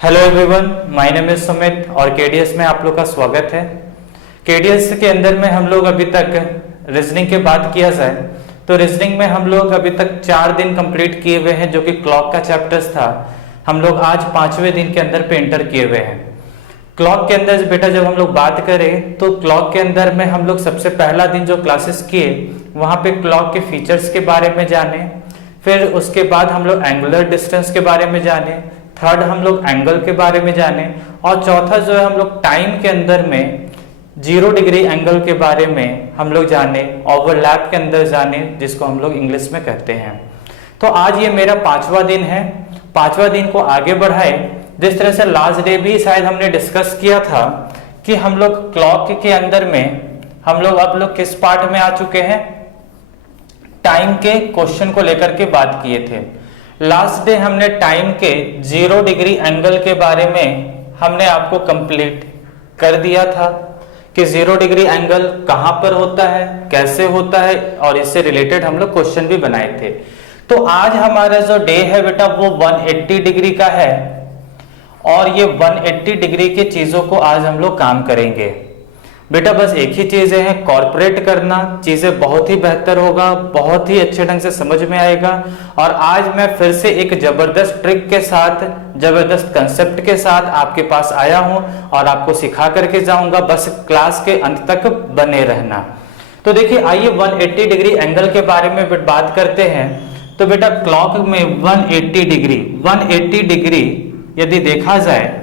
Hello everyone, my name is Sumit और KDS में आप लोग का स्वागत है। केडीएस के अंदर में हम लोग अभी तक रीजनिंग की बात किया जाए तो रीजनिंग में हम लोग अभी तक 4 दिन कंप्लीट किए हुए हैं, जो कि क्लॉक का चैप्टर्स था। हम लोग आज 5वें दिन के अंदर पे एंटर किए हुए हैं। क्लॉक के अंदर बेटा जब हम लोग बात करें तो क्लॉक के अंदर में हम लोग सबसे पहला दिन जो क्लासेस किए वहां पे क्लॉक के फीचर्स के बारे में जाने, फिर उसके बाद हम लोग एंगुलर डिस्टेंस के बारे में जाने, थर्ड हम लोग एंगल के बारे में जाने और चौथा जो है हम लोग टाइम के अंदर में 0 डिग्री एंगल के बारे में हम लोग जाने, ओवरलैप के अंदर जाने, जिसको हम लोग इंग्लिश में कहते हैं। तो आज ये मेरा 5वां दिन है। 5वां दिन को आगे बढ़ाए, जिस तरह से लास्ट डे भी शायद हमने डिस्कस किया था कि हम लोग क्लॉक के अंदर में हम लोग अब लोग किस पार्ट में आ चुके हैं, टाइम के क्वेश्चन को लेकर के बात किए थे। लास्ट डे हमने टाइम के 0 डिग्री एंगल के बारे में हमने आपको कंप्लीट कर दिया था कि 0 डिग्री एंगल कहां पर होता है, कैसे होता है, और इससे रिलेटेड हम लोग क्वेश्चन भी बनाए थे। तो आज हमारा जो डे है बेटा वो 180 डिग्री का है और ये 180 डिग्री की चीजों को आज हम लोग काम करेंगे। बेटा बस एक ही चीज है, कॉर्पोरेट करना, चीजें बहुत ही बेहतर होगा, बहुत ही अच्छे ढंग से समझ में आएगा। और आज मैं फिर से एक जबरदस्त ट्रिक के साथ, जबरदस्त कंसेप्ट के साथ आपके पास आया हूं और आपको सिखा करके जाऊंगा। बस क्लास के अंत तक बने रहना। तो देखिए आइए 180 डिग्री एंगल के बारे में बात करते हैं। तो बेटा क्लॉक में 180 डिग्री यदि देखा जाए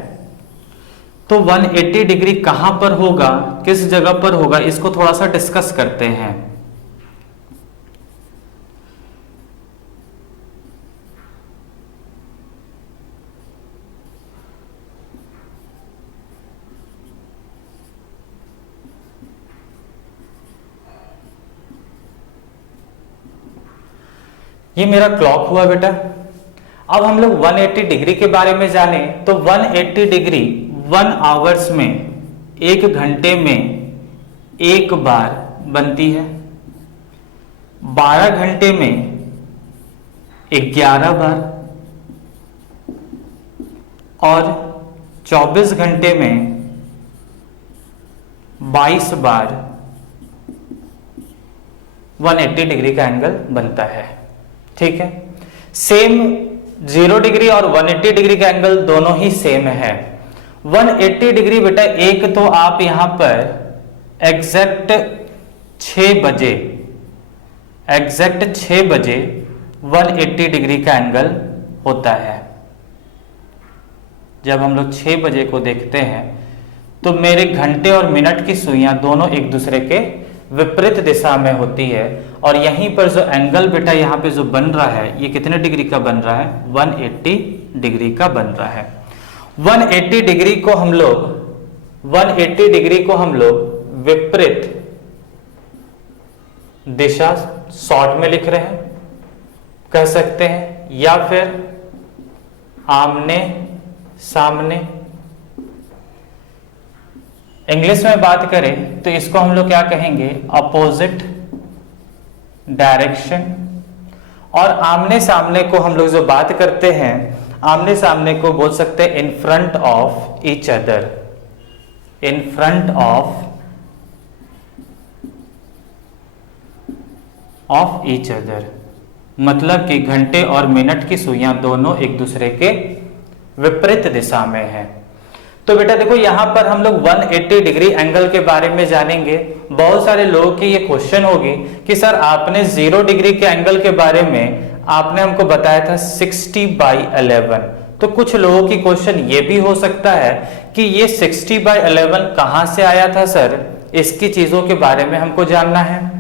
तो 180 डिग्री कहां पर होगा, किस जगह पर होगा, इसको थोड़ा सा डिस्कस करते हैं। ये मेरा क्लॉक हुआ बेटा। अब हम लोग 180 डिग्री के बारे में जाने तो 180 डिग्री 1 आवर्स में, 1 घंटे में एक बार बनती है, 12 घंटे में 11 बार और 24 घंटे में 22 बार 180 डिग्री का एंगल बनता है। ठीक है, सेम 0 डिग्री और 180 डिग्री का एंगल दोनों ही सेम है। 180 डिग्री बेटा एक तो आप यहां पर एग्जैक्ट 6 बजे 180 डिग्री का एंगल होता है। जब हम लोग 6 बजे को देखते हैं तो मेरे घंटे और मिनट की सुइयां दोनों एक दूसरे के विपरीत दिशा में होती है और यहीं पर जो एंगल बेटा यहाँ पे जो बन रहा है ये कितने डिग्री का बन रहा है, 180 डिग्री का बन रहा है। 180 डिग्री को हम लोग विपरीत दिशा शॉर्ट में लिख रहे हैं, कह सकते हैं, या फिर आमने सामने। इंग्लिश में बात करें तो इसको हम लोग क्या कहेंगे, अपोजिट डायरेक्शन। और आमने सामने को हम लोग जो बात करते हैं, आमने सामने को बोल सकते हैं in front of each other, in front of each other, मतलब कि घंटे और मिनट की सुइयां दोनों एक दूसरे के विपरीत दिशा में है। तो बेटा देखो यहां पर हम लोग 180 डिग्री एंगल के बारे में जानेंगे। बहुत सारे लोगों की ये क्वेश्चन होगी कि सर आपने 0 डिग्री के एंगल के बारे में आपने हमको बताया था 60/11। तो कुछ लोगों की क्वेश्चन ये भी हो सकता है कि ये 60/11 कहां से आया था सर, इसकी चीजों के बारे में हमको जानना है।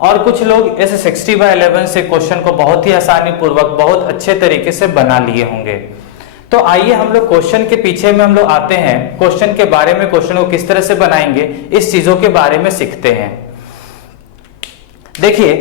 और कुछ लोग इस 60/11 से क्वेश्चन को बहुत ही आसानी पूर्वक, बहुत अच्छे तरीके से बना लिए होंगे। तो आइए हम लोग क्वेश्चन के पीछे में हम लोग आते हैं, क्वेश्चन के बारे में, क्वेश्चन को किस तरह से बनाएंगे, इस चीजों के बारे में सीखते हैं। देखिए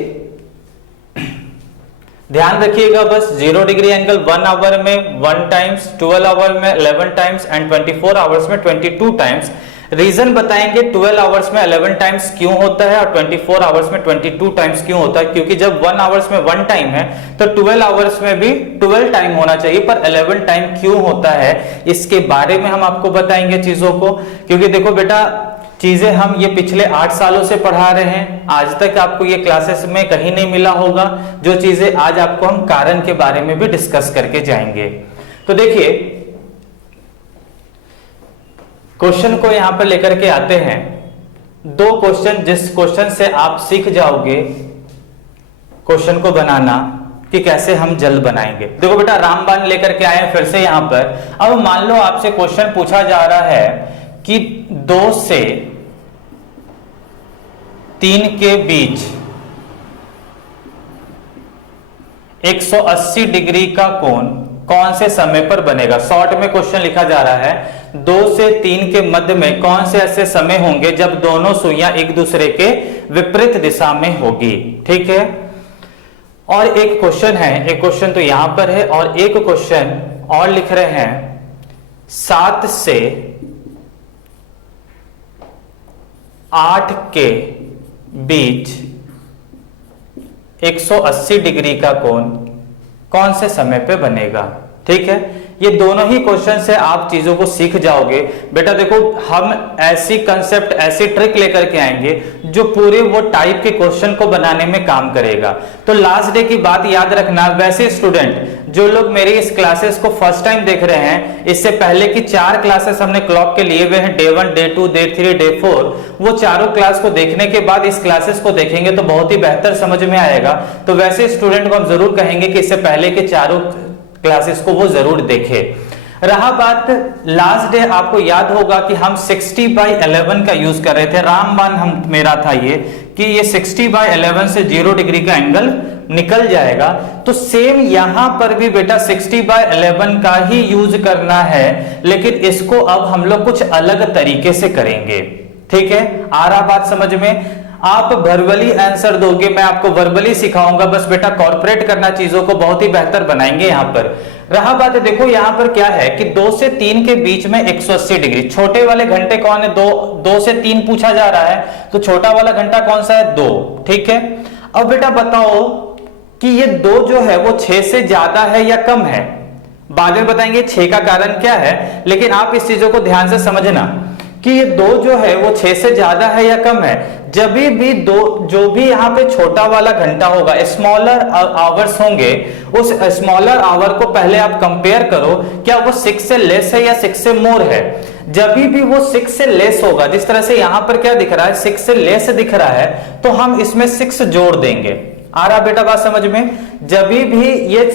ध्यान रखिएगा बस, 0 डिग्री एंगल 1 आवर में 1 टाइम्स, 12 आवर में 11 टाइम्स एंड 24 आवर्स में 22 टाइम्स रीजन बताएंगे 12 आवर्स में 11 टाइम्स क्यों होता है और 24 आवर्स में 22 टाइम्स क्यों होता है, क्योंकि जब 1 आवर्स में 1 टाइम है तो 12 आवर्स में भी 12 टाइम होना चाहिए, पर 11 टाइम क्यों होता है इसके बारे में हम आपको बताएंगे चीजों को। क्योंकि देखो बेटा, चीजें हम ये पिछले 8 सालों से पढ़ा रहे हैं, आज तक आपको ये क्लासेस में कहीं नहीं मिला होगा जो चीजें आज आपको हम कारण के बारे में भी डिस्कस करके जाएंगे। तो देखिए, क्वेश्चन को यहां पर लेकर के आते हैं। 2 क्वेश्चन, जिस क्वेश्चन से आप सीख जाओगे क्वेश्चन को बनाना कि कैसे हम जल बनाएंगे। देखो बेटा, रामबाण लेकर के आए फिर से यहां पर। अब मान लो आपसे क्वेश्चन पूछा जा रहा है कि 2 से 3 के बीच 180 डिग्री का कोण कौन से समय पर बनेगा। शॉर्ट में क्वेश्चन लिखा जा रहा है 2 से 3 के मध्य में कौन से ऐसे समय होंगे जब दोनों सुइयां एक दूसरे के विपरीत दिशा में होगी। ठीक है, और एक क्वेश्चन है, एक क्वेश्चन तो यहां पर है और एक क्वेश्चन और लिख रहे हैं 7 से 8 के बीच 180 डिग्री का कोण कौन से समय पे बनेगा। ठीक है, ये दोनों ही क्वेश्चन से आप चीजों को सीख जाओगे। बेटा देखो, हम ऐसी कंसेप्ट, ऐसी ट्रिक लेकर के आएंगे जो पूरे वो टाइप के क्वेश्चन को बनाने में काम करेगा। तो लास्ट डे की बात याद रखना। वैसे स्टूडेंट जो लोग मेरी इस क्लासेस को फर्स्ट टाइम देख रहे हैं, इससे पहले की 4 क्लासेस हमने क्लॉक के लिए हुए हैं, डे 1, डे 2, डे 3, डे 4, वो चारों क्लास को देखने के बाद इस क्लासेस को देखेंगे तो बहुत ही बेहतर समझ में आएगा। तो वैसे स्टूडेंट को हम जरूर कहेंगे कि इससे पहले के चारों क्लासेस को वो जरूर देखे। रहा बात लास्ट डे, आपको याद होगा कि हम 60/11 का यूज कर रहे थे। रामबाण हम मेरा था ये कि ये 60/11 से 0 डिग्री का एंगल निकल जाएगा। तो सेम यहां पर भी बेटा 60/11 का ही यूज करना है, लेकिन इसको अब हम लोग कुछ अलग तरीके से करेंगे। ठीक है, आ रहा बात समझ में। आप वर्बली आंसर दोगे, मैं आपको वर्बली सिखाऊंगा, बस बेटा कॉर्पोरेट करना चीजों को बहुत ही बेहतर बनाएंगे। यहां पर रहा बात है, देखो यहां पर क्या है कि 2 से 3 के बीच में 180 डिग्री, छोटे वाले घंटे कौन है, 2 से 3 पूछा जा रहा है, तो छोटा वाला घंटा कौन सा है, 2। ठीक है, अब बेटा बताओ कि ये 2 जो है वो 6 से ज्यादा है या कम है। बाद में बताएंगे 6 का कारण क्या है, लेकिन आप इस चीजों को ध्यान से समझना कि ये 2 जो है वो 6 से ज्यादा है या कम है। जब भी 2 जो भी यहाँ पे छोटा वाला घंटा होगा, स्मॉलर आवर्स होंगे, उस स्मॉलर आवर को पहले आप कंपेयर करो, क्या वो 6 से लेस है या 6 से मोर है। जब भी वो 6 से लेस होगा, जिस तरह से यहां पर क्या दिख रहा है, 6 से लेस दिख रहा है, तो हम इसमें 6 जोड़ देंगे। आ रहा बेटा बात समझ में। जब भी ये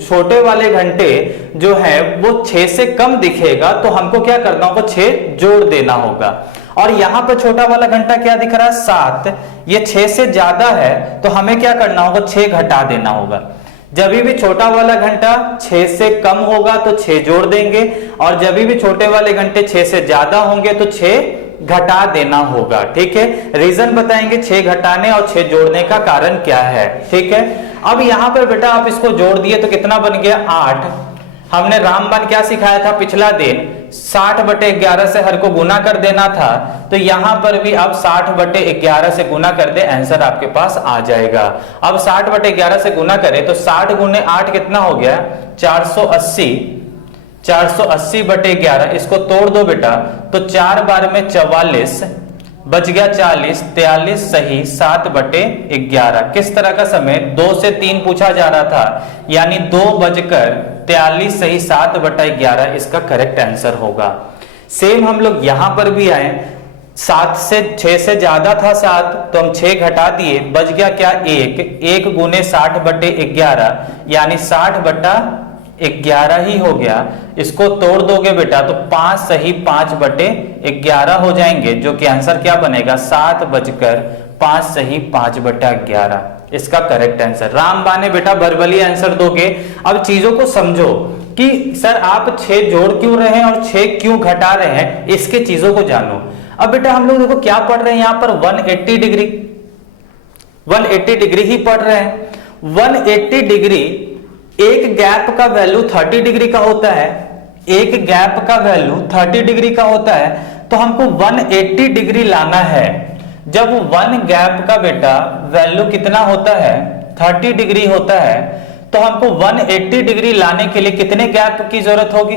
छोटे वाले घंटे जो है वो 6 से कम दिखेगा तो हमको क्या करना होगा, 6 जोड़ देना होगा। और यहां पर छोटा वाला घंटा क्या दिख रहा है, 7, ये 6 से ज्यादा है तो हमें क्या करना होगा, 6 घटा देना होगा। जब भी छोटा वाला घंटा 6 से कम होगा तो 6 जोड़ देंगे, और जब भी छोटे वाले घंटे 6 से ज्यादा होंगे तो 6 घटा देना होगा। ठीक है, रीजन बताएंगे 6 घटाने और 6 जोड़ने का कारण क्या है। ठीक है, अब यहां पर बेटा आप इसको जोड़ दिए तो कितना बन गया, 8। हमने रामबाण क्या सिखाया था पिछला दिन, 60/11 से हर को गुना कर देना था, तो यहां पर भी आप 60/11 से गुना कर दे, आंसर आपके पास आ जाएगा। अब 60/11 से गुना करें तो 60 गुने 8 कितना हो गया, 480। 480/11 इसको तोड़ दो बेटा, तो 4 बार में 44 बच गया 40, 43 सही 7/11। किस तरह का समय, 2 से 3 पूछा जा रहा था, यानी 2:43 सही 7/11 इसका करेक्ट आंसर होगा। सेम हम लोग यहां पर भी आए, 7 से 6 से ज्यादा था 7, तो हम 6 घटा दिए, बच गया क्या, 1 गुने 60/11 यानी 60/11 ही हो गया। इसको तोड़ दोगे बेटा तो 5 सही 5/11 हो जाएंगे, जो कि आंसर क्या बनेगा, 7:05 सही 5/11 इसका करेक्ट आंसर। रामबाण ने बेटा वर्बली आंसर दोगे। अब चीजों को समझो कि सर आप 6 जोड़ क्यों रहे हैं और 6 क्यों घटा रहे हैं, इसके चीजों को जानो। अब बेटा हम लोग देखो क्या पढ़ रहे हैं, यहां पर 180 डिग्री ही पढ़ रहे हैं। 180 डिग्री, एक गैप का वैल्यू 30 डिग्री का होता है, एक गैप का वैल्यू 30 डिग्री का होता है। तो हमको 180 डिग्री लाना है। जब 1 गैप का बेटा वैल्यू कितना होता है 30 डिग्री होता है, तो हमको 180 डिग्री लाने के लिए कितने गैप की जरूरत होगी?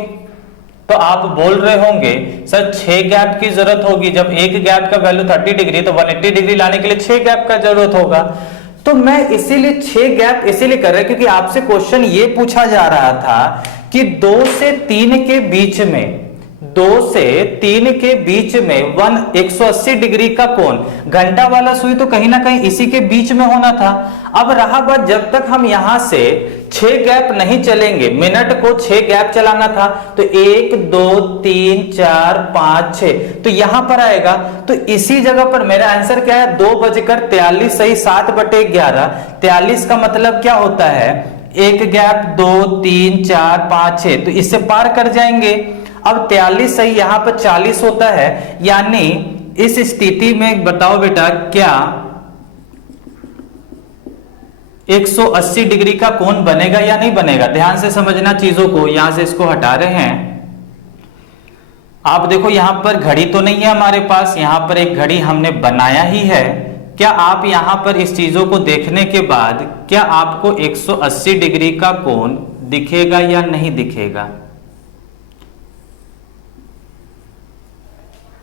तो आप बोल रहे होंगे सर 6 गैप की जरूरत होगी। जब एक गैप का वैल्यू 30 डिग्री तो 180 डिग्री लाने के लिए 6 गैप का जरूरत होगा। तो मैं इसीलिए 6 गैप इसीलिए कर रहा हूं क्योंकि आपसे क्वेश्चन ये पूछा जा रहा था कि 2 से 3 के बीच में 2 से 3 के बीच में 180 डिग्री का कोण, घंटा वाला सुई तो कहीं ना कहीं इसी के बीच में होना था। अब रहा बात, जब तक हम यहां से 6 गैप नहीं चलेंगे, मिनट को 6 गैप चलाना था, तो 1 2 3 4 5 6 तो यहां पर आएगा। तो इसी जगह पर मेरा आंसर क्या है 2:43 सही 7/11। 43 का मतलब क्या होता है, एक गैप 2 3 4 5 6 तो इससे पार कर जाएंगे। अब 43 सही यहां पर 40 होता है, यानी इस स्थिति में बताओ बेटा क्या 180 डिग्री का कोण बनेगा या नहीं बनेगा? ध्यान से समझना चीजों को। यहां से इसको हटा रहे हैं। आप देखो यहां पर घड़ी तो नहीं है हमारे पास, यहां पर एक घड़ी हमने बनाया ही है। क्या आप यहां पर इस चीजों को देखने के बाद क्या आपको 180 डिग्री का कोण दिखेगा या नहीं दिखेगा?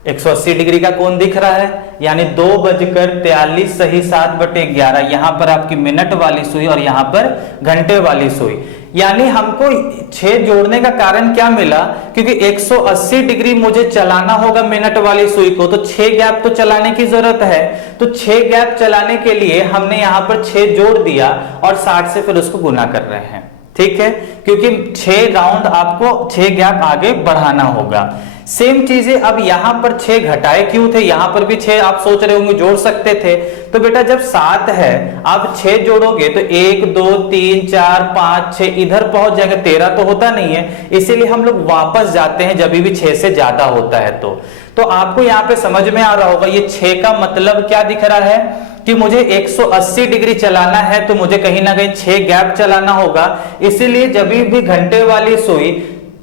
180 डिग्री का कोण दिख रहा है, यानी 2:43 सही 7/11। यहां पर आपकी मिनट वाली सुई और यहां पर घंटे वाली सुई, यानी हमको 6 जोड़ने का कारण क्या मिला, क्योंकि 180 डिग्री मुझे चलाना होगा मिनट वाली सुई को, तो 6 गैप तो चलाने की जरूरत है। तो 6 गैप चलाने के लिए हमने यहां पर 6 जोड़ दिया और 60 से फिर उसको गुना कर रहे हैं। ठीक है, क्योंकि 6 राउंड आपको 6 गैप आगे बढ़ाना होगा। सेम चीजें अब यहां पर 6 घटाए क्यों थे, यहां पर भी 6 आप सोच रहे होंगे जोड़ सकते थे। तो बेटा जब 7 है आप 6 जोड़ोगे तो 1 2 3 4 5 6 इधर पहुंच जाएगा, 13 तो होता नहीं है, इसीलिए हम लोग वापस जाते हैं जब भी 6 से ज्यादा होता है। तो आपको यहां पे समझ में आ रहा होगा ये 6 का मतलब क्या दिख रहा है कि मुझे 180 डिग्री चलाना है, तो मुझे कहीं ना कहीं 6 गैप चलाना होगा। इसीलिए जब भी घंटे वाली सुई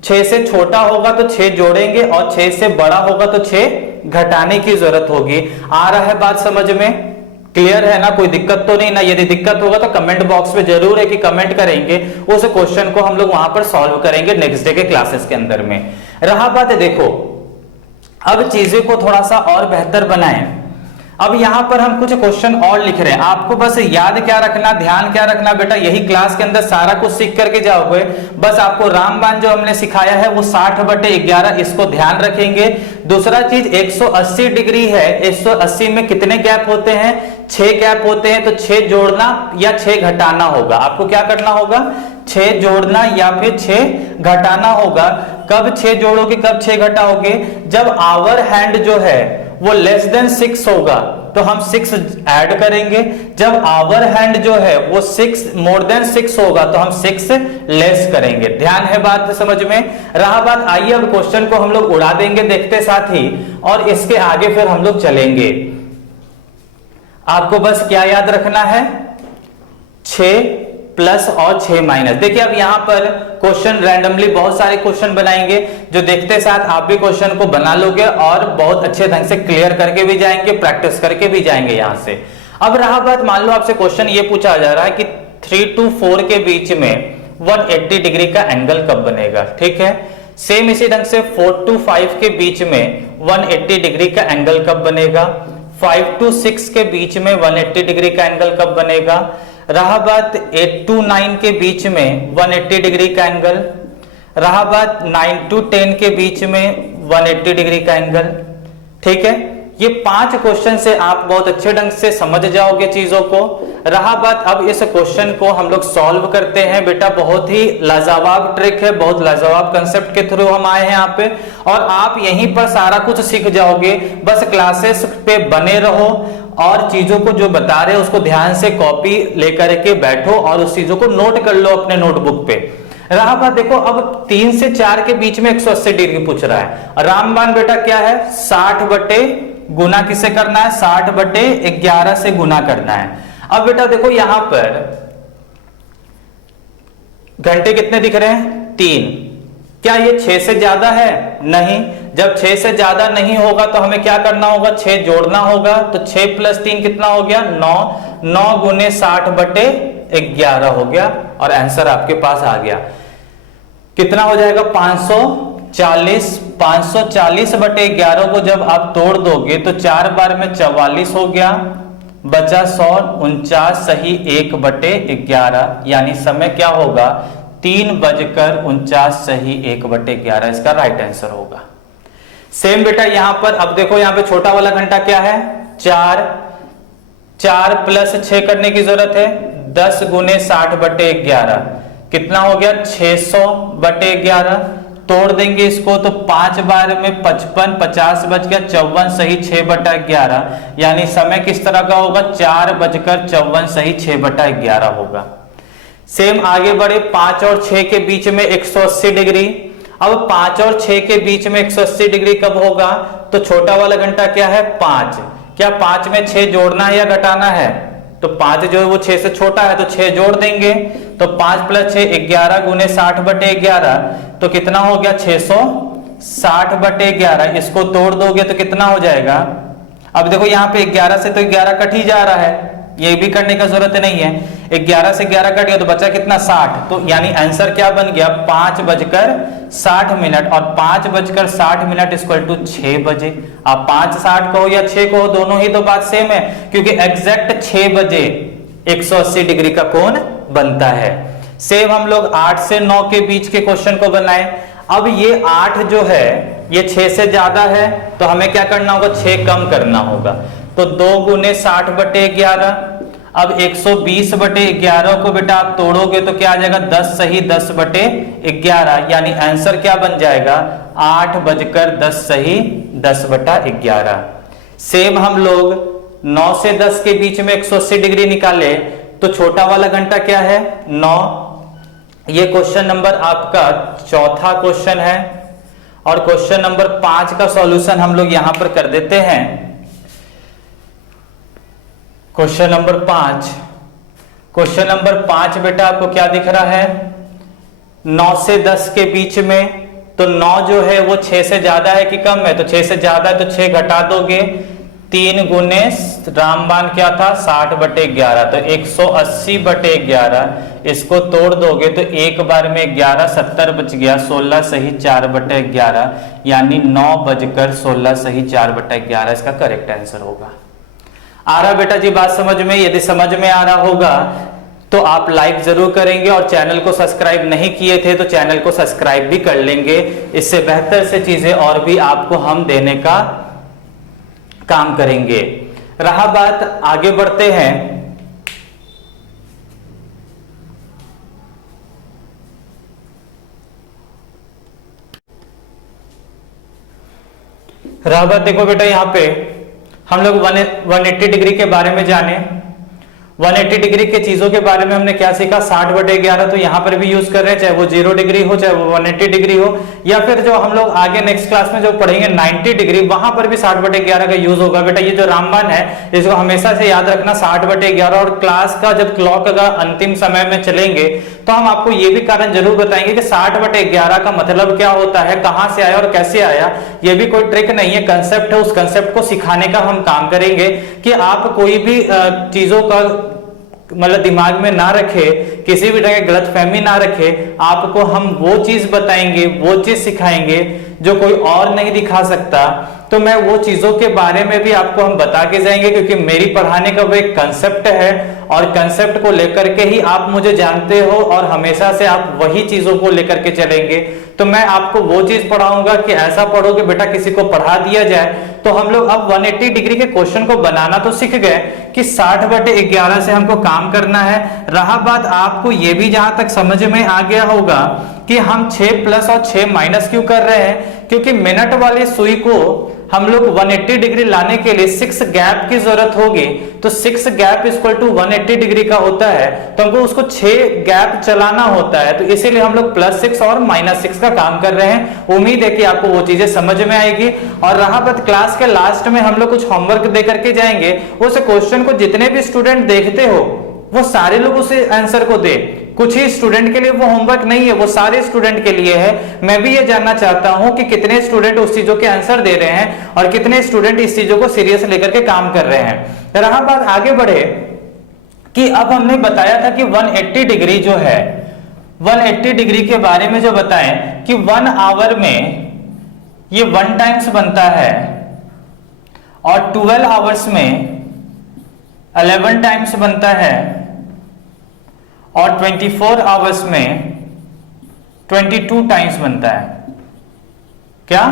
6 से छोटा होगा तो 6 जोड़ेंगे और 6 से बड़ा होगा तो 6 घटाने की जरूरत होगी। आ रहा है बात समझ में? क्लियर है ना? कोई दिक्कत तो नहीं ना? यदि दिक्कत होगा तो कमेंट बॉक्स में जरूर है कि कमेंट करेंगे, उस क्वेश्चन को हम लोग वहां पर सॉल्व करेंगे नेक्स्ट डे के क्लासेस के अंदर में। रहा बात है, देखो अब चीजें को थोड़ा सा और बेहतर बनाएं। अब यहां पर हम कुछ क्वेश्चन और लिख रहे हैं, आपको बस याद क्या रखना, ध्यान क्या रखना बेटा, यही क्लास के अंदर सारा कुछ सीख करके जाओगे। बस आपको रामबाण जो हमने सिखाया है वो 60/11 इसको ध्यान रखेंगे। दूसरा चीज 180 डिग्री है, 180 में कितने गैप होते हैं? 6 गैप होते हैं, तो 6 जोड़ना या 6 घटाना होगा। आपको क्या करना होगा? 6 जोड़ना या फिर 6 घटाना होगा। कब 6 जोड़ोगे, कब 6 घटाओगे? जब आवर हैंड जो है वो लेस देन 6 होगा तो हम 6 ऐड करेंगे। जब आवर हैंड जो है वो 6 मोर देन 6 होगा तो हम 6 लेस करेंगे। ध्यान है बात समझ में? रहा बात, आइए अब क्वेश्चन को हम लोग उड़ा देंगे देखते साथ ही, और इसके आगे फिर हम लोग चलेंगे। आपको बस क्या याद रखना है? 6 प्लस और 6 माइनस। देखिए अब यहां पर क्वेश्चन रैंडमली बहुत सारे क्वेश्चन बनाएंगे, जो देखते साथ आप भी क्वेश्चन को बना लोगे और बहुत अच्छे ढंग से क्लियर करके भी जाएंगे, प्रैक्टिस करके भी जाएंगे यहां से। अब रहा बात, मान लो आपसे क्वेश्चन ये पूछा जा रहा है कि 3 to 4 के बीच में 180 डिग्री का एंगल कब बनेगा? ठीक है, सेम इसी ढंग से 4 to 5 के बीच में 180 डिग्री का एंगल कब बनेगा? 5 to 6 के बीच में 180 डिग्री का एंगल कब बनेगा? रहा बात 8 to 9 के बीच में 180 डिग्री का एंगल। रहा बात 9 to 10 के बीच में 180 डिग्री का एंगल। ठीक है, ये 5 क्वेश्चन से आप बहुत अच्छे ढंग से समझ जाओगे चीजों को। रहा बात, अब इस क्वेश्चन को हम लोग सॉल्व करते हैं बेटा। बहुत ही लाजवाब ट्रिक है, बहुत लाजवाब कंसेप्ट के थ्रू हम आए हैं यहाँ पे, और आप यहीं पर सारा कुछ सीख जाओगे। बस क्लासेस पे बने रहो और चीजों को जो बता रहे हैं उसको ध्यान से कॉपी लेकर के बैठो और उस चीजों को नोट कर लो अपने नोटबुक पे। रहा बात, देखो अब 3 से 4 के बीच में 180 डिग्री पूछ रहा है। रामबाण बेटा क्या है? 60 बटे गुना किसे करना है? 60/11 से गुना करना है। अब बेटा देखो यहां पर घंटे कितने दिख रहे हैं? 3। क्या ये 6 से ज्यादा है? नहीं। जब 6 से ज्यादा नहीं होगा तो हमें क्या करना होगा, 6 जोड़ना होगा। तो 6 प्लस 3 कितना हो गया, 9। 9 गुने 60 बटे 11 हो गया और आंसर आपके पास आ गया। कितना हो जाएगा, 540। 540 बटे 11 को जब आप तोड़ दोगे तो 4 बार में 44 हो गया, बचा 149 सही 1 बटे 11, यानी समय क्या होगा, 3:49 सही 1 बटे 11 इसका राइट आंसर होगा। सेम बेटा यहां पर, अब देखो यहां पे छोटा वाला घंटा क्या है, 4। 4 प्लस 6 करने की जरूरत है, 10 गुने 60 बटे 11 कितना हो गया, 600 बटे 11। तोड़ देंगे इसको तो 5 बार में 55, 50 बच गया 54 सही 6 बटा 11, यानी समय किस तरह का होगा, 4:54 सही 6 बटा 11 होगा। सेम आगे बढ़े, 5 और 6 के बीच में 180 डिग्री। अब 5 और 6 के बीच में 180 डिग्री कब होगा, तो छोटा वाला घंटा क्या है, 5। क्या 5 में 6 जोड़ना है या घटाना है, तो 5 जो है वो 6 से छोटा है तो 6 जोड़ देंगे। तो 5 प्लस 6 11 गुने 60 बटे 11 तो कितना हो गया, 660 बटे 11। इसको तोड़ दोगे तो कितना हो जाएगा, अब देखो यहाँ पे 11 से तो 11 कट ही जा रहा है, ये भी करने का जरूरत नहीं है। 11 से 11 कट गया तो बचा कितना, 60। तो यानी आंसर क्या बन गया, 5:60 और 5:60 इक्वल टू 6 बजे। आप 5:60 कहो या 6 कहो, दोनों ही तो बात सेम है, क्योंकि एग्जैक्ट 6 बजे 180 डिग्री का कोण बनता है। सेम हम लोग 8 से 9 के बीच के क्वेश्चन को बनाए। अब ये 8 जो है ये 6 से ज्यादा है तो हमें क्या करना होगा, 6 कम करना होगा। तो 2 गुने 60 बटे 11। अब 120 बटे 11 को बेटा आप तोड़ोगे तो क्या आ जाएगा, 10 सही 10 बटे 11, यानी आंसर क्या बन जाएगा, 8:10 सही 10 बटा 11। सेम हम लोग 9 से 10 के बीच में 180 डिग्री निकाले तो छोटा वाला घंटा क्या है, 9। ये क्वेश्चन नंबर आपका चौथा क्वेश्चन है और क्वेश्चन नंबर 5 का सॉल्यूशन हम लोग यहां पर कर देते हैं। क्वेश्चन नंबर 5 बेटा आपको क्या दिख रहा है, 9 से 10 के बीच में। तो 9 जो है वो 6 से ज्यादा है कि कम है, तो 6 से ज्यादा है तो 6 घटा दोगे, 3 गुने रामबान क्या था, 60 बटे 11 तो 180 बटे 11। इसको तोड़ दोगे तो एक बार में 11 70 बच गया, 16 सही 4 बटे 11, यानी 9:16 सही 4 बटे 11 इसका करेक्ट आंसर होगा। आ रहा बेटा जी बात समझ में? यदि समझ में आ रहा होगा तो आप लाइक जरूर करेंगे और चैनल को सब्सक्राइब नहीं किए थे तो चैनल को सब्सक्राइब भी कर लेंगे। इससे बेहतर से चीजें और भी आपको हम देने का काम करेंगे। रहा बात, आगे बढ़ते हैं। रहा बात, देखो बेटा यहां पे हम लोग 180 डिग्री के बारे में जाने। 180 डिग्री के चीजों के बारे में हमने क्या सीखा, 60 बटे 11 तो यहां पर भी यूज कर रहे हैं, चाहे वो 0 डिग्री हो चाहे वो 180 डिग्री हो, या फिर जो हम लोग आगे नेक्स्ट क्लास में जो पढ़ेंगे 90 डिग्री, वहां पर भी 60 बटे 11 का यूज होगा। बेटा ये जो रामबान है इसको हमेशा से याद रखना, 60 बटे 11। और क्लास का जब क्लॉक का अंतिम समय में चलेंगे तो हम आपको ये भी कारण जरूर बताएंगे कि 60 बटे 11 का मतलब क्या होता है, कहां से आया और कैसे आया। ये भी कोई ट्रिक नहीं है, कंसेप्ट है, उस कंसेप्ट को सिखाने का हम काम करेंगे कि आप कोई भी चीजों का मतलब दिमाग में ना रखे, किसी भी तरह की गलतफहमी ना रखे। आपको हम वो चीज बताएंगे, वो चीज सिखाएंगे जो कोई और नहीं दिखा सकता। तो मैं वो चीजों के बारे में भी आपको हम बता के जाएंगे, क्योंकि मेरी पढ़ाने का वो एक कंसेप्ट है और कंसेप्ट को लेकर के ही आप मुझे जानते हो और हमेशा से आप वही चीजों को लेकर के चलेंगे। तो मैं आपको वो चीज पढ़ाऊंगा कि ऐसा पढ़ो कि बेटा किसी को पढ़ा दिया जाए। तो हम लोग अब 180 डिग्री के क्वेश्चन को बनाना तो सीख गए कि 60 बटे 11 से हमको काम करना है। रहा बात, आपको ये भी जहां तक समझ में आ गया होगा कि हम 6 प्लस और 6 माइनस क्यों कर रहे हैं, क्योंकि मिनट वाली सुई को हम लोग 180 डिग्री लाने के लिए 6 गैप की जरूरत होगी। तो 6 गैप इक्वल टू 180 डिग्री का होता है, तो हमको उसको 6 गैप चलाना होता है। तो इसीलिए हम लोग +6 और -6 का काम कर रहे हैं। उम्मीद है कि आपको वो चीजें समझ में आएगी। और रहा बात, क्लास के लास्ट में हम लोग कुछ होमवर्क दे करके जाएंगे। उस क्वेश्चन को जितने भी स्टूडेंट देखते हो वो सारे लोग उसे आंसर को दे, कुछ ही स्टूडेंट के लिए वो होमवर्क नहीं है, वो सारे स्टूडेंट के लिए है। मैं भी ये जानना चाहता हूं कि कितने स्टूडेंट उस चीजों के आंसर दे रहे हैं और कितने स्टूडेंट इस चीजों को सीरियस लेकर के काम कर रहे हैं। रहा बात आगे बढ़े कि अब हमने बताया था कि 180 डिग्री जो है, 180 डिग्री के बारे में जो बताएं कि 1 आवर में ये 1 टाइम्स बनता है और 12 आवर्स में 11 टाइम्स बनता है और 24 आवर्स में 22 टाइम्स बनता है। क्या?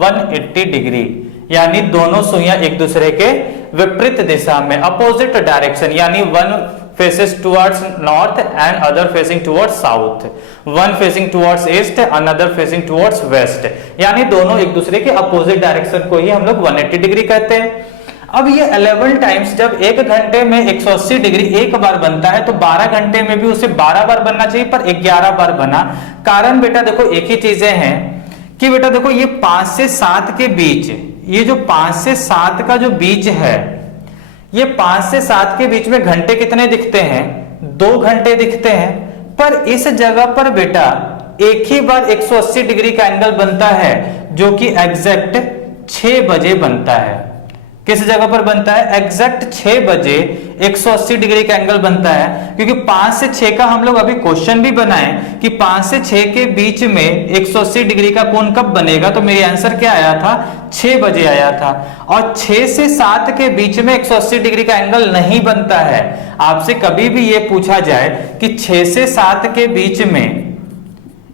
180 डिग्री, यानी दोनों सुइयां एक दूसरे के विपरीत दिशा में, अपोजिट डायरेक्शन, यानी one faces towards north and other facing towards south, one facing towards east another facing towards waste, यानी दोनों एक दूसरे के अपोजिट डायरेक्शन को ही हम लोग 180 डिग्री कहते हैं। अब ये 11 टाइम्स जब एक घंटे में 180 डिग्री एक बार बनता है तो 12 घंटे में भी उसे 12 बार बनना चाहिए, पर 11 बार बना। कारण बेटा देखो एक ही चीजें हैं कि बेटा देखो ये 5 से 7 के बीच, ये जो 5 से 7 का जो बीच है, ये 5 से 7 के बीच में घंटे कितने दिखते हैं? 2 घंटे दिखते हैं। पर इस जगह पर बेटा एक ही बार 180 डिग्री का एंगल बनता है जो कि एग्जैक्ट 6 बजे बनता है। किस जगह पर बनता है? एग्जैक्ट 6 बजे 180 डिग्री का एंगल बनता है। क्योंकि 5 से 6 का हम लोग अभी क्वेश्चन भी बनाए कि 5 से 6 के बीच में 180 डिग्री का कोण कब बनेगा, तो मेरे आंसर क्या आया था? 6 बजे आया था। और 6 से 7 के बीच में 180 डिग्री का एंगल नहीं बनता है। आपसे कभी भी ये पूछा जाए कि 6 से 7 के बीच में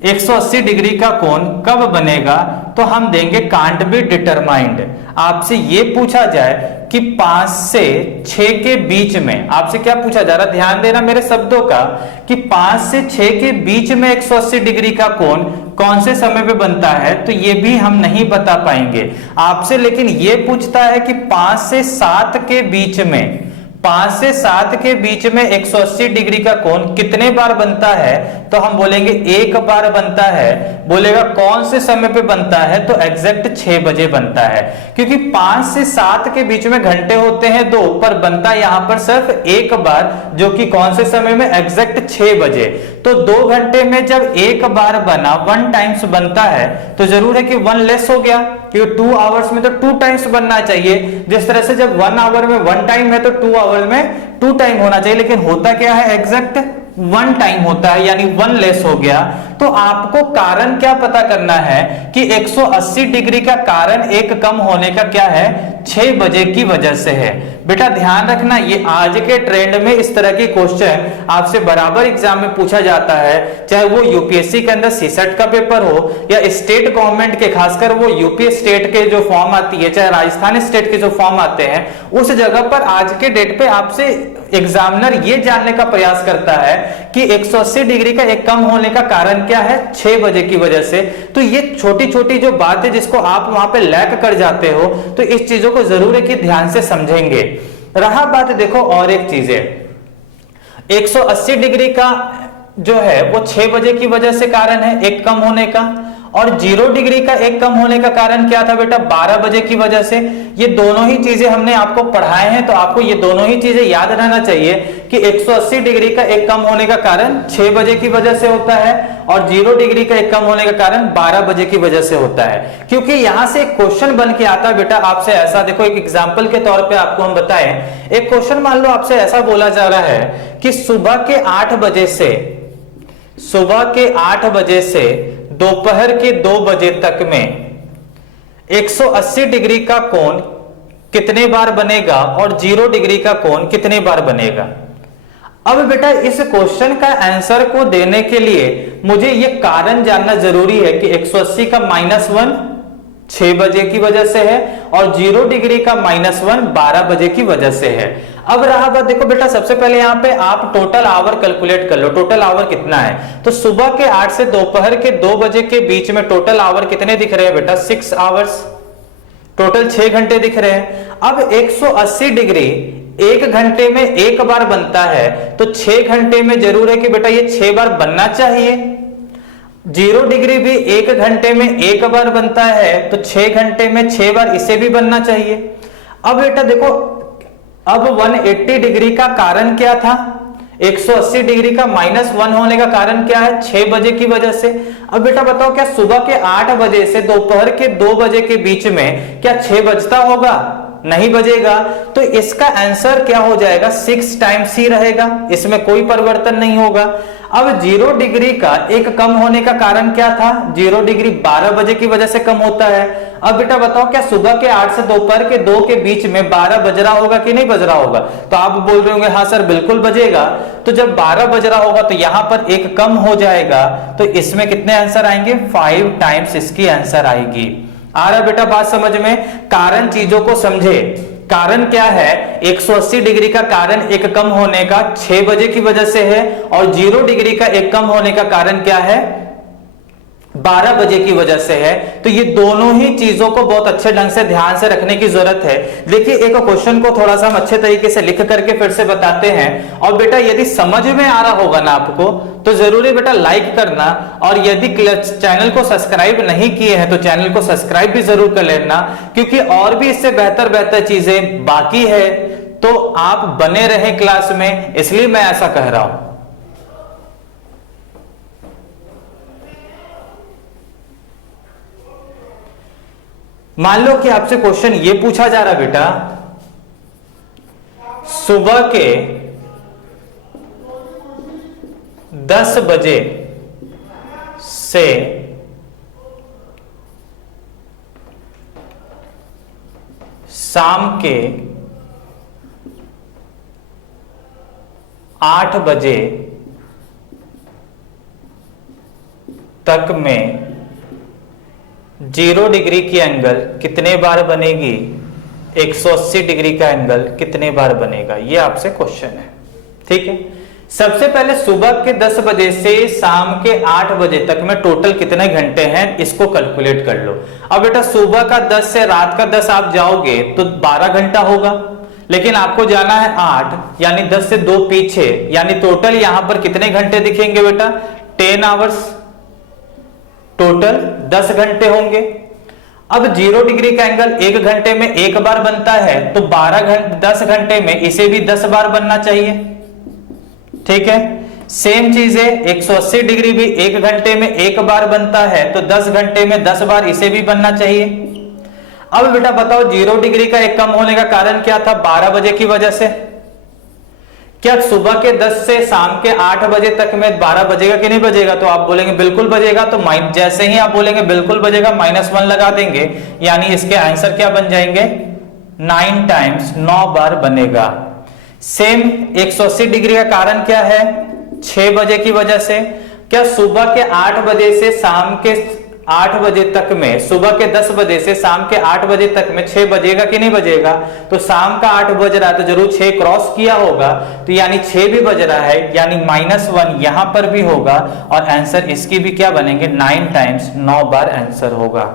180 डिग्री का कोण कब बनेगा, तो हम देंगे कांट बी डिटरमाइंड। आपसे ये पूछा जाए कि 5 से 6 के बीच में, आपसे क्या पूछा जा रहा, ध्यान देना मेरे शब्दों का, कि 5 से 6 के बीच में 180 डिग्री का कोण कौन से समय पे बनता है, तो ये भी हम नहीं बता पाएंगे आपसे। लेकिन ये पूछता है कि 5 से 7 के बीच में, 5 से 7 के बीच में 180 डिग्री का कोण कितने बार बनता है, तो हम बोलेंगे 1 बार बनता है। बोलेगा कौन से समय पे बनता है, तो एग्जैक्ट 6 बजे बनता है। क्योंकि 5 से 7 के बीच में घंटे होते हैं 2, पर बनता यहां पर सिर्फ 1 बार, जो कि कौन से समय में? एग्जैक्ट 6 बजे। तो 2 घंटे में जब 1 बार बना, 1 टाइम्स बनता है, तो जरूर है कि 1 लेस हो गया, क्योंकि 2 आवर्स में तो 2 टाइम्स बनना चाहिए। जिस तरह से जब 1 आवर में 1 टाइम है तो 2 आवर में 2 टाइम होना चाहिए, लेकिन होता क्या है? एग्जैक्ट 1 टाइम होता है, यानी 1 लेस हो गया। तो आपको कारण क्या पता करना है कि 180 डिग्री का कारण एक कम होने का क्या है? 6 बजे की वजह से है। बेटा ध्यान रखना, ये आज के ट्रेंड में इस तरह के क्वेश्चन आपसे बराबर एग्जाम में पूछा जाता है, चाहे वो यूपीएससी के अंदर सीसेट का पेपर हो या स्टेट गवर्नमेंट के, खासकर वो यूपी स्टेट के जो फॉर्म आती है, चाहे राजस्थान स्टेट के जो फॉर्म आते हैं, उस जगह पर आज के डेट पे आपसे एग्जामिनर ये जानने का प्रयास करता है कि 180 डिग्री का एक कम होने का कारण क्या है? 6 बजे की वजह से। तो ये छोटी छोटी जो बात है जिसको आप वहां पे लैक कर जाते हो, तो इस चीजों को जरूर है कि ध्यान से समझेंगे। रहा बात देखो और एक चीज है, 180 डिग्री का जो है वो 6 बजे की वजह से कारण है एक कम होने का, और 0 डिग्री का एक कम होने का कारण क्या था बेटा? 12 बजे की वजह से। ये दोनों ही चीजें हमने आपको पढ़ाए हैं, तो आपको ये दोनों ही चीजें याद रहना चाहिए कि 180 डिग्री का एक कम होने का कारण 6 बजे की वजह से होता है और 0 डिग्री का एक कम होने का कारण 12 बजे की वजह से होता है। क्योंकि यहां से एक क्वेश्चन बन के आता है बेटा आपसे ऐसा, देखो एक एग्जाम्पल के तौर पर आपको हम बताएं। एक क्वेश्चन मान लो आपसे ऐसा बोला जा रहा है कि सुबह के 8 बजे से दोपहर के 2 बजे तक में 180 डिग्री का कोण कितने बार बनेगा और 0 डिग्री का कोण कितने बार बनेगा। अब बेटा इस क्वेश्चन का आंसर को देने के लिए मुझे यह कारण जानना जरूरी है कि 180 का -1 6 बजे की वजह से है और 0 डिग्री का -1 12 बजे की वजह से है। अब रहा बात, देखो बेटा सबसे पहले यहां पे आप टोटल आवर कैलकुलेट कर लो, टोटल आवर कितना है। तो सुबह के 8 से दोपहर के 2 बजे के बीच में टोटल आवर कितने दिख रहे हैं बेटा? 6 आवर्स, टोटल 6 घंटे दिख रहे हैं। अब 180 डिग्री 1 घंटे में 1 बार बनता है, तो 6 घंटे में जरूर है कि बेटा ये 6 बार बनना चाहिए। 0 डिग्री भी 1 घंटे में 1 बार बनता है, तो 6 घंटे में 6 बार इसे भी बनना चाहिए। अब बेटा देखो, अब 180 डिग्री का कारण क्या था? 180 डिग्री का -1 होने का कारण क्या है? 6 बजे की वजह से। अब बेटा बताओ, क्या सुबह के 8 बजे से दोपहर के 2 बजे के बीच में क्या 6 बजता होगा? नहीं बजेगा। तो इसका आंसर क्या हो जाएगा? 6 टाइम्स ही रहेगा, इसमें कोई परिवर्तन नहीं होगा। अब 0 डिग्री का एक कम होने का कारण क्या था? 0 डिग्री 12 बजे की वजह से कम होता है। अब बेटा बताओ, क्या सुबह के 8 से दोपहर के 2 के बीच में 12 बज रहा होगा कि नहीं बज रहा होगा? तो आप बोल रहे होंगे हाँ सर बिल्कुल बजेगा। तो जब 12 बज रहा होगा तो यहां पर एक कम हो जाएगा, तो इसमें कितने आंसर आएंगे? 5 टाइम्स इसकी आंसर आएगी। आ रहा बेटा बात समझ में? कारण चीजों को समझे। कारण क्या है? 180 डिग्री का कारण एक कम होने का 6 बजे की वजह से है, और 0 डिग्री का एक कम होने का कारण क्या है? 12 बजे की वजह से है। तो ये दोनों ही चीजों को बहुत अच्छे ढंग से ध्यान से रखने की जरूरत है। देखिए एक क्वेश्चन को थोड़ा सा हम अच्छे तरीके से लिख करके फिर से बताते हैं, और बेटा यदि समझ में आ रहा होगा ना आपको, तो जरूरी बेटा लाइक करना, और यदि चैनल को सब्सक्राइब नहीं किए हैं तो चैनल को सब्सक्राइब भी जरूर कर लेना, क्योंकि और भी इससे बेहतर बेहतर चीजें बाकी है। तो आप बने रहे क्लास में, इसलिए मैं ऐसा कह रहा हूं। मान लो कि आपसे क्वेश्चन ये पूछा जा रहा बेटा, सुबह के 10 बजे से शाम के 8 बजे तक में 0 डिग्री की एंगल कितने बार बनेगी? 180 डिग्री का एंगल कितने बार बनेगा? ये आपसे क्वेश्चन है, ठीक है। सबसे पहले सुबह के 10 बजे से शाम के 8 बजे तक में टोटल कितने घंटे हैं इसको कैलकुलेट कर लो। अब बेटा सुबह का 10 से रात का 10 आप जाओगे तो 12 घंटा होगा, लेकिन आपको जाना है 8, यानी 10 से 2 पीछे, यानी टोटल यहां पर कितने घंटे दिखेंगे बेटा? 10 आवर्स, टोटल 10 घंटे होंगे। अब 0 डिग्री का एंगल 1 घंटे में एक बार बनता है, तो 10 घंटे में इसे भी 10 बार बनना चाहिए, ठीक है। सेम चीज है, 180 डिग्री भी 1 घंटे में एक बार बनता है, तो 10 घंटे में 10 बार इसे भी बनना चाहिए। अब बेटा बताओ 0 डिग्री का एक कम होने का कारण क्या था? 12 बजे की वजह से। क्या सुबह के 10 से शाम के 8 बजे तक में 12 बजेगा कि नहीं बजेगा? तो आप बोलेंगे बिल्कुल बजेगा। तो जैसे ही आप बोलेंगे बिल्कुल बजेगा, -1 लगा देंगे, यानी इसके आंसर क्या बन जाएंगे? 9 टाइम्स, 9 बार बनेगा। सेम 180 डिग्री का कारण क्या है? 6 बजे की वजह से। क्या सुबह के 8 बजे से शाम के 8 बजे तक में, सुबह के 10 बजे से शाम के 8 बजे तक में 6 बजेगा कि नहीं बजेगा? तो शाम का 8 बज रहा है तो जरूर 6 क्रॉस किया होगा, तो यानी 6 भी बज रहा है, यानी -1 यहां पर भी होगा, और आंसर इसकी भी क्या बनेंगे? 9 टाइम्स, 9 बार आंसर होगा।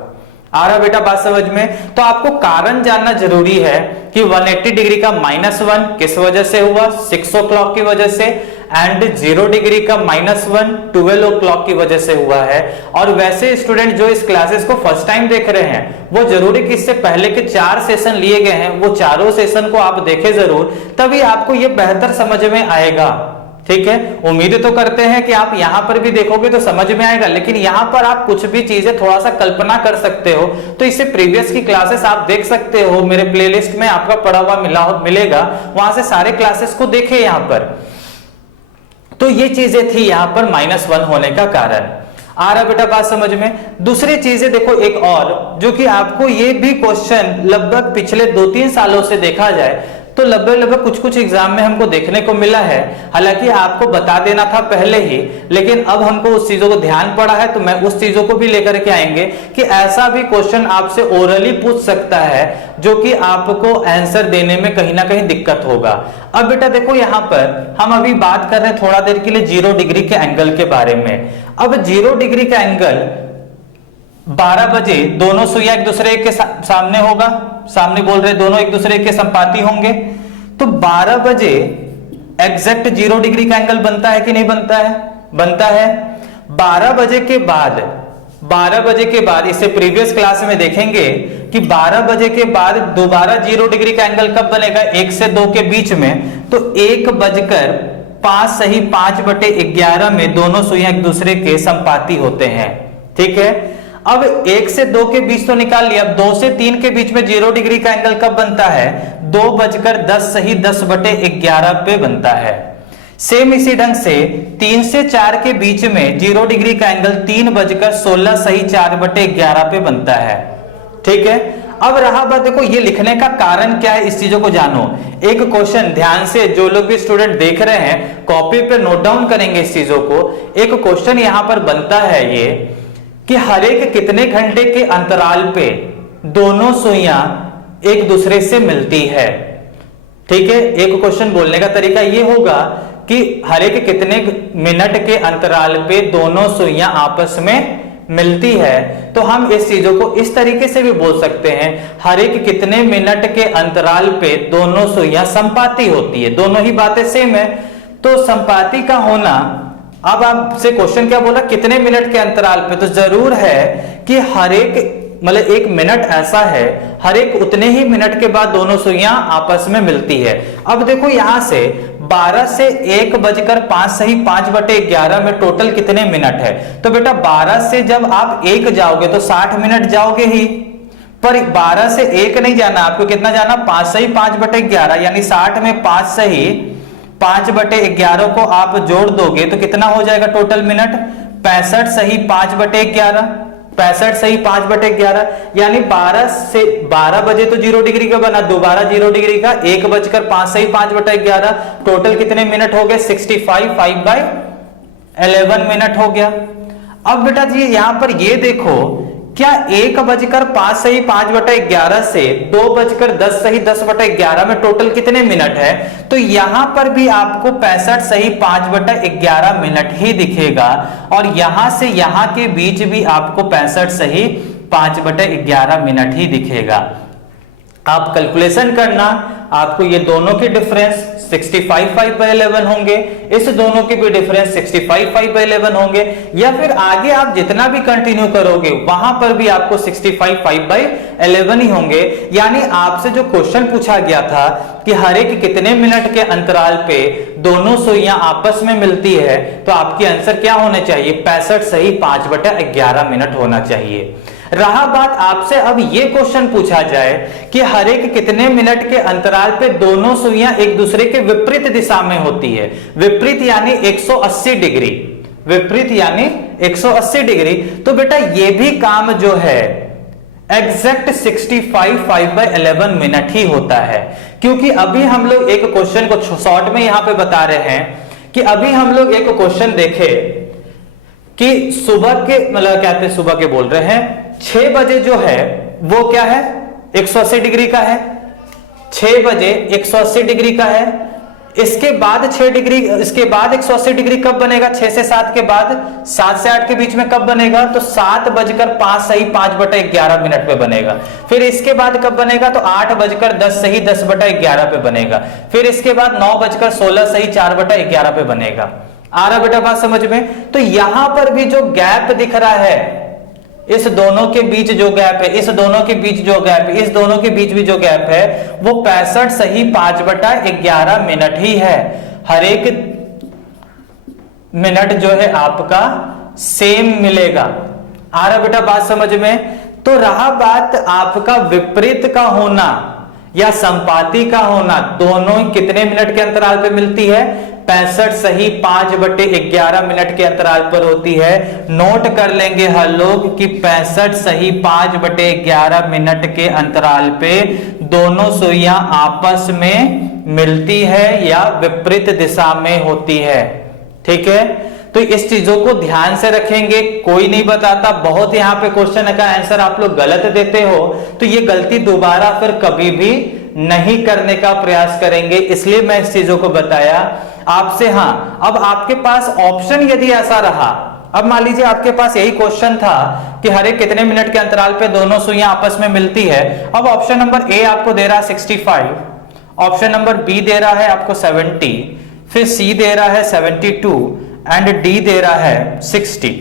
आ रहा बेटा बात समझ में? तो आपको कारण जानना जरूरी है कि 180 डिग्री का -1 किस वजह से हुआ? 6 o'clock की वजह से, एंड 0 डिग्री का -1 12 o'clock की वजह से हुआ है। और वैसे स्टूडेंट जो इस क्लासेस को फर्स्ट टाइम देख रहे हैं, वो जरूरी कि इससे पहले के 4 सेशन लिए गए हैं, वो चारों सेशन को आप देखें जरूर, तभी आपको ये बेहतर समझ में आएगा, ठीक है। उम्मीद तो करते हैं कि आप यहां पर भी देखोगे तो समझ में आएगा, लेकिन यहां पर आप कुछ भी चीजें थोड़ा सा कल्पना कर सकते हो, तो इससे प्रीवियस की क्लासेस आप देख सकते हो, मेरे प्लेलिस्ट में आपका पढ़ा हुआ मिलेगा, वहां से सारे क्लासेस को देखें यहां पर। तो ये चीजें थी यहां पर -1 होने का कारण। आ रहा बेटा बात समझ में? दूसरी चीजें देखो एक और, जो कि आपको ये भी क्वेश्चन लगभग पिछले 2-3 सालों से देखा जाए तो लगभग कुछ एग्जाम में हमको देखने को मिला है। हालांकि आपको बता देना था पहले ही, लेकिन अब हमको उस चीजों को ध्यान पड़ा है, तो मैं उस चीजों को भी लेकर के आएंगे कि ऐसा भी क्वेश्चन आपसे ओरली पूछ सकता है जो कि आपको आंसर देने में कहीं ना कहीं दिक्कत होगा। अब बेटा देखो यहां पर हम अभी बात कर रहे हैं थोड़ा देर के लिए 0 डिग्री के एंगल के बारे में। अब 0 डिग्री का एंगल 12 बजे दोनों सुइयां एक दूसरे के सामने होगा, सामने बोल रहे दोनों एक दूसरे के संपाती होंगे, तो 12 बजे एग्जैक्ट 0 डिग्री का एंगल बनता है कि नहीं बनता है? बनता है। 12 बजे के बाद इसे प्रीवियस क्लास में देखेंगे कि 12 बजे के बाद दोबारा 0 डिग्री का एंगल कब बनेगा? 1 से 2 के बीच में, तो 1 बजकर 5 सही 5/11 में दोनों सुइयां एक दूसरे के संपाती होते हैं। ठीक है, अब 1 से 2 के बीच तो निकाल लिया, अब 2 से 3 के बीच में 0 डिग्री का एंगल कब बनता है? 2:10 सही 10/11 पे बनता है। सेम इसी ढंग से 3 से 4 के बीच में 0 डिग्री का एंगल 3:16 सही 4/11 पे बनता है। ठीक है, अब रहा बात, देखो ये लिखने का कारण क्या है, इस चीजों को जानो। एक क्वेश्चन ध्यान से जो लोग भी स्टूडेंट देख रहे हैं कॉपी पे नोट डाउन करेंगे इस चीजों को। एक क्वेश्चन यहां पर बनता है ये कि हर एक कितने घंटे के अंतराल पे दोनों सुइयां एक दूसरे से मिलती है। ठीक है, एक क्वेश्चन बोलने का तरीका ये होगा कि हर एक कितने मिनट के अंतराल पे दोनों सुइयां आपस में मिलती है। तो हम इस चीजों को इस तरीके से भी बोल सकते हैं, हर एक कितने मिनट के अंतराल पे दोनों सुइयां संपाती होती है। दोनों ही बातें सेम है, तो संपाती का होना, अब आपसे क्वेश्चन क्या बोला, कितने मिनट के अंतराल पे, तो जरूर है कि हर एक मतलब 1 मिनट ऐसा है, हर एक उतने ही मिनट के बाद दोनों सुइयां आपस में मिलती है। अब देखो यहां से 12 से 1:05 सही 5/11 में टोटल कितने मिनट है? तो बेटा 12 से जब आप 1 जाओगे तो 60 मिनट जाओगे ही, पर 12 से 1 नहीं जाना, आपको कितना जाना, 5 सही 5/11, यानी 60 में 5 सही 5/11 को आप जोड़ दोगे तो कितना हो जाएगा टोटल मिनट? 65 सही 5/11, 65 सही 5/11, यानी 12 बजे तो 0 डिग्री का बना, दोबारा 0 डिग्री का 1:05 सही 5/11, टोटल कितने मिनट हो गए? 65, 5/11 मिनट हो गया। अब बेटा जी यहां पर ये देखो, क्या 1:05 सही 5/11 से 2:10 सही 10/11 में टोटल कितने मिनट है? तो यहां पर भी आपको 65 सही 5/11 मिनट ही दिखेगा, और यहां से यहां के बीच भी आपको 65 सही 5/11 मिनट ही दिखेगा। आप कैलकुलेशन करना, आपको ये दोनों के डिफरेंस 65 5/11 होंगे, इस दोनों के भी डिफरेंस 65 5/11 होंगे, या फिर आगे आप जितना भी कंटिन्यू करोगे वहां पर भी आपको 65 5/11 ही होंगे। यानी आपसे जो क्वेश्चन पूछा गया था कि हर एक कितने मिनट के अंतराल पे दोनों सुइयां आपस में मिलती है, तो आपकी आंसर क्या होने चाहिए? 65 सही 5/11 मिनट होना चाहिए। रहा बात, आपसे अब ये क्वेश्चन पूछा जाए कि हर एक कितने मिनट के अंतराल पे दोनों सुइयां एक दूसरे के विपरीत दिशा में होती है। विपरीत यानी 180 डिग्री, विपरीत यानी 180 डिग्री। तो बेटा ये भी काम जो है एग्जैक्ट 65 5/11 मिनट ही होता है, क्योंकि अभी हम लोग एक क्वेश्चन को शॉर्ट में यहां पे बता रहे हैं कि अभी हम लोग एक क्वेश्चन देखे कि सुबह के मतलब क्या कहते हैं, सुबह के बोल रहे हैं 6 बजे जो है वो क्या है? 180 डिग्री का है। 6 बजे 180 डिग्री का है, इसके बाद 6 डिग्री, इसके बाद 180 डिग्री कब बनेगा? 6 से 7 के बाद, 7 से 8 के बीच में कब बनेगा? तो 7:05 सही 5/11 मिनट पे बनेगा। फिर इसके बाद कब बनेगा? तो 8:10 सही 10/11 पे बनेगा। फिर इसके बाद 9:16 सही 4/11 पे बनेगा। आ रहा बेटा बात समझ में? तो यहां पर भी जो गैप दिख रहा है, इस दोनों के बीच जो गैप है, इस दोनों के बीच जो गैप है, इस दोनों के बीच भी जो गैप है वो 65 सही 5/11 मिनट ही है। हर एक मिनट जो है आपका सेम मिलेगा। आ रहा बेटा बात समझ में? तो रहा बात आपका विपरीत का होना या संपाती का होना, दोनों कितने मिनट के अंतराल पे मिलती है? 65 सही 5/11 मिनट के अंतराल पर होती है। नोट कर लेंगे हर लोग कि 65 सही 5/11 मिनट के अंतराल पे दोनों सुइयां आपस में मिलती है या विपरीत दिशा में होती है। ठीक है, तो इस चीजों को ध्यान से रखेंगे। कोई नहीं बताता, बहुत यहां पे क्वेश्चन का आंसर आप लोग गलत देते हो, तो ये गलती दोबारा फिर कभी भी नहीं करने का प्रयास करेंगे, इसलिए मैं इस चीजों को बताया आपसे। हां, अब आपके पास ऑप्शन यदि ऐसा रहा, अब मान लीजिए आपके पास यही क्वेश्चन था कि हर एक कितने मिनट के अंतराल पे दोनों सुइयां आपस में मिलती है। अब ऑप्शन नंबर ए आपको दे रहा है 65, ऑप्शन नंबर बी दे रहा है आपको 70, फिर सी दे रहा है 72 एंड डी दे रहा है 60।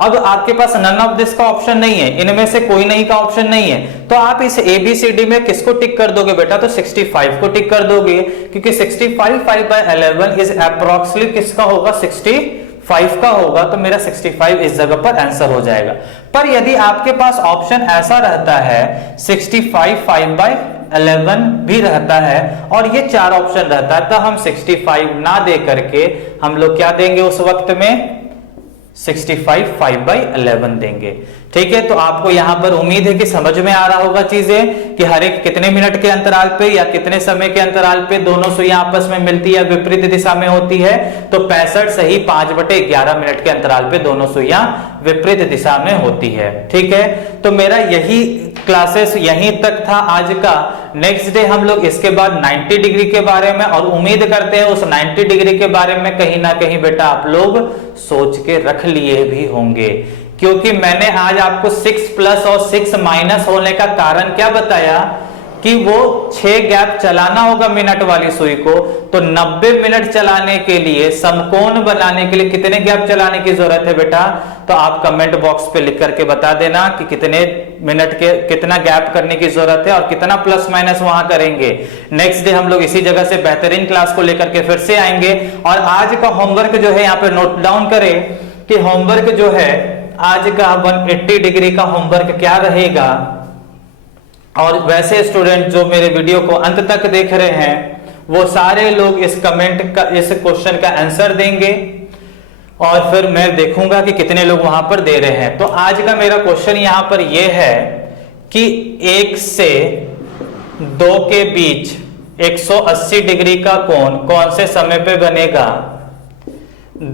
अब आपके पास नन ऑफ दिस का ऑप्शन नहीं है, इनमें से कोई नहीं का ऑप्शन नहीं है, तो आप इस ABCD में किसको टिक कर दोगे बेटा? तो 65 को टिक कर दोगे, क्योंकि 65 5/11 इज अप्रोक्सीमेटली किसका होगा? 65 का होगा, तो मेरा 65 इस जगह पर आंसर हो जाएगा। पर यदि आपके पास ऑप्शन ऐसा रहता है 65 5/11 भी रहता है और ये 4 ऑप्शन रहता है, तो हम 65 ना दे करके हम लोग क्या देंगे उस वक्त में? 65 5/11 देंगे। ठीक है, तो आपको यहां पर उम्मीद है कि समझ में आ रहा होगा चीजें कि हर एक कितने मिनट के अंतराल पे या कितने समय के अंतराल पे दोनों सुइयां आपस में मिलती है, विपरीत दिशा में होती है। तो 65 सही 5/11 मिनट के अंतराल पे दोनों सुइयां विपरीत दिशा में होती है। ठीक है, तो मेरा यही क्लासेस यहीं तक था आज का। नेक्स्ट डे हम लोग इसके बाद 90 डिग्री के बारे में, और उम्मीद करते हैं उस 90 डिग्री के बारे में कहीं ना कहीं बेटा आप लोग सोच के रख लिए भी होंगे, क्योंकि मैंने आज आपको 6 प्लस और 6 माइनस होने का कारण क्या बताया कि वो 6 गैप चलाना होगा मिनट वाली सुई को, तो 90 मिनट चलाने के लिए, समकोण बनाने के लिए कितने गैप चलाने की जरूरत है बेटा? तो आप कमेंट बॉक्स पे लिख करके बता देना कि कितने मिनट के कितना गैप करने की जरूरत है और कितना प्लस माइनस वहां करेंगे। नेक्स्ट डे हम लोग इसी जगह से बेहतरीन क्लास को लेकर के फिर से आएंगे। और आज का होमवर्क जो है यहाँ पे नोट डाउन करें कि होमवर्क जो है आज का 180 डिग्री का होमवर्क क्या रहेगा। और वैसे स्टूडेंट जो मेरे वीडियो को अंत तक देख रहे हैं वो सारे लोग इस कमेंट का, इस क्वेश्चन का आंसर देंगे और फिर मैं देखूंगा कि कितने लोग वहां पर दे रहे हैं। तो आज का मेरा क्वेश्चन यहां पर यह है कि 1 से 2 के बीच 180 डिग्री का कोण कौन से समय पे बनेगा?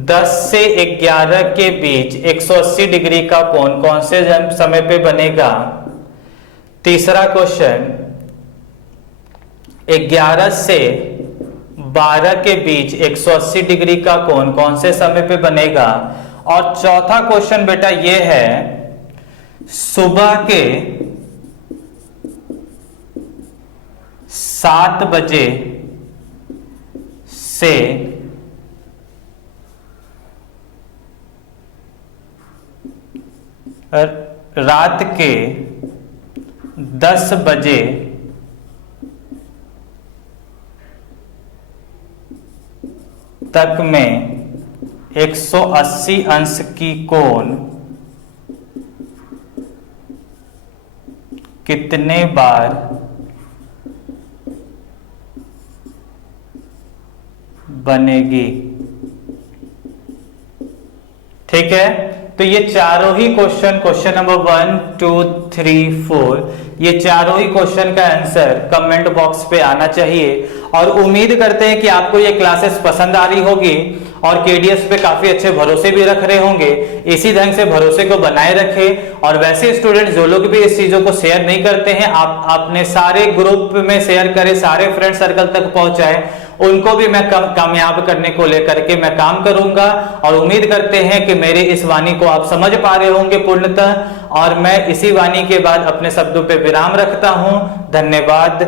10 से 11 के बीच 180 डिग्री का कोण कौन से समय पे बनेगा? तीसरा क्वेश्चन 11 से 12 के बीच 180 डिग्री का कोण कौन से समय पे बनेगा? और चौथा क्वेश्चन बेटा ये है सुबह के 7 बजे से रात के 10 बजे तक में 180 अंश की कोण कितने बार बनेगी? ठीक है, तो ये चारों ही क्वेश्चन नंबर 1 2 3 4 ये चारों ही क्वेश्चन का आंसर कमेंट बॉक्स पे आना चाहिए। और उम्मीद करते हैं कि आपको ये क्लासेस पसंद आ रही होगी और केडीएस पे काफी अच्छे भरोसे भी रख रहे होंगे। इसी ढंग से भरोसे को बनाए रखें। और वैसे स्टूडेंट जो लोग भी इस चीजों को शेयर नहीं करते हैं, आप अपने सारे ग्रुप में शेयर करें, सारे फ्रेंड सर्कल तक पहुंचाएं, उनको भी मैं कामयाब करने को लेकर के मैं काम करूंगा। और उम्मीद करते हैं कि मेरी इस वाणी को आप समझ पा रहे होंगे पूर्णतः। और मैं इसी वाणी के बाद अपने शब्दों पे विराम रखता हूं। धन्यवाद।